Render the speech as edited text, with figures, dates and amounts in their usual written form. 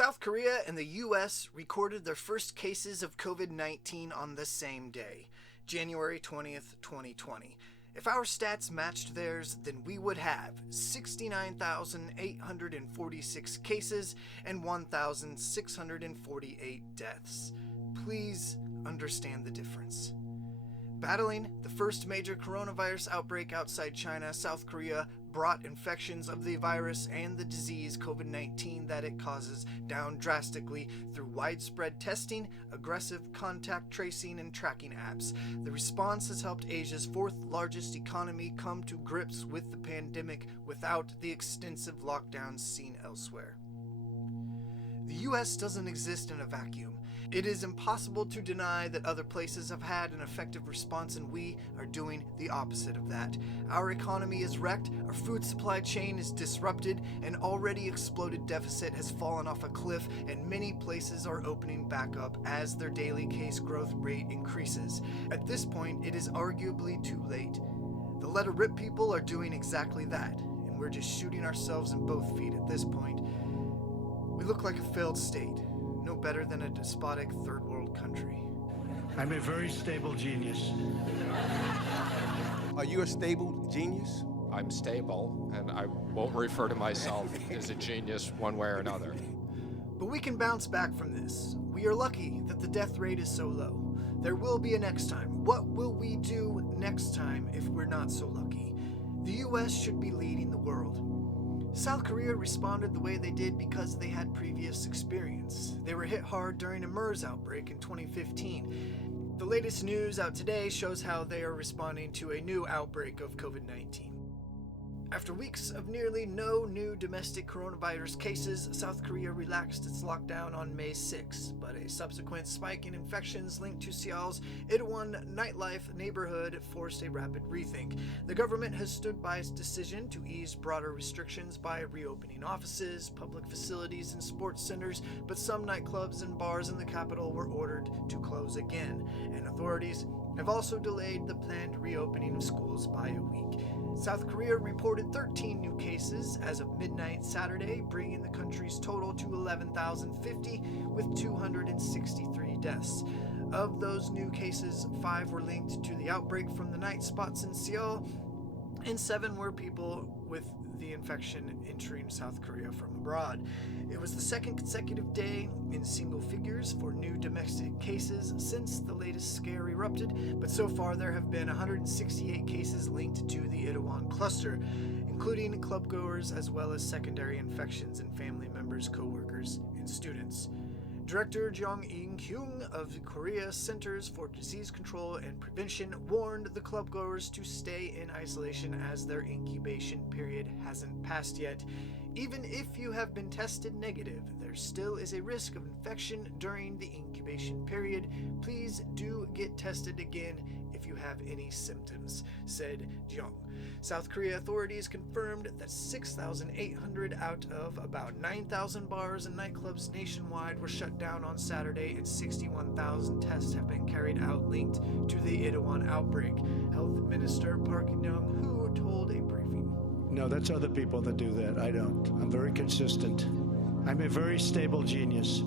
South Korea and the U.S. recorded their first cases of COVID-19 on the same day, January 20th, 2020. If our stats matched theirs, then we would have 69,846 cases and 1,648 deaths. Please understand the difference. Battling the first major coronavirus outbreak outside China, South Korea brought infections of the virus and the disease COVID-19 that it causes down drastically through widespread testing, aggressive contact tracing, and tracking apps. The response has helped Asia's fourth largest economy come to grips with the pandemic without the extensive lockdowns seen elsewhere. The U.S. doesn't exist in a vacuum. It is impossible to deny that other places have had an effective response, and we are doing the opposite of that. Our economy is wrecked, our food supply chain is disrupted, an already exploded deficit has fallen off a cliff, and many places are opening back up as their daily case growth rate increases. At this point, it is arguably too late. The let it rip people are doing exactly that, and we're just shooting ourselves in both feet at this point. We look like a failed state. No better than a despotic third world country. I'm a very stable genius. Are you a stable genius? I'm stable, and I won't refer to myself as a genius one way or another. But we can bounce back from this. We are lucky that the death rate is so low. There will be a next time. What will we do next time if we're not so lucky? The U.S. should be leading the world. South Korea responded the way they did because they had previous experience. They were hit hard during a MERS outbreak in 2015. The latest news out today shows how they are responding to a new outbreak of COVID-19. After weeks of nearly no new domestic coronavirus cases, South Korea relaxed its lockdown on May 6, but a subsequent spike in infections linked to Seoul's Itaewon nightlife neighborhood forced a rapid rethink. The government has stood by its decision to ease broader restrictions by reopening offices, public facilities, and sports centers, but some nightclubs and bars in the capital were ordered to close again, and authorities have also delayed the planned reopening of schools by a week. South Korea reported 13 new cases as of midnight Saturday, bringing the country's total to 11,050 with 263 deaths. Of those new cases, 5 were linked to the outbreak from the night spots in Seoul, and 7 were people with the infection entering South Korea from abroad. It was the second consecutive day in single figures for new domestic cases since the latest scare erupted, but so far there have been 168 cases linked to the Itaewon cluster, including clubgoers as well as secondary infections in family members, co-workers, and students. Director Jong In-kyung of the Korea Centers for Disease Control and Prevention warned the clubgoers to stay in isolation as their incubation period hasn't passed yet. Even if you have been tested negative, there still is a risk of infection during the incubation period. Please do get tested again if you have any symptoms, said Jong. South Korea authorities confirmed that 6,800 out of about 9,000 bars and nightclubs nationwide were shut down on Saturday, and 61,000 tests have been carried out linked to the Itaewon outbreak. Health Minister Park Young-hoo told a briefing. No, that's other people that do that. I don't. I'm very consistent. I'm a very stable genius.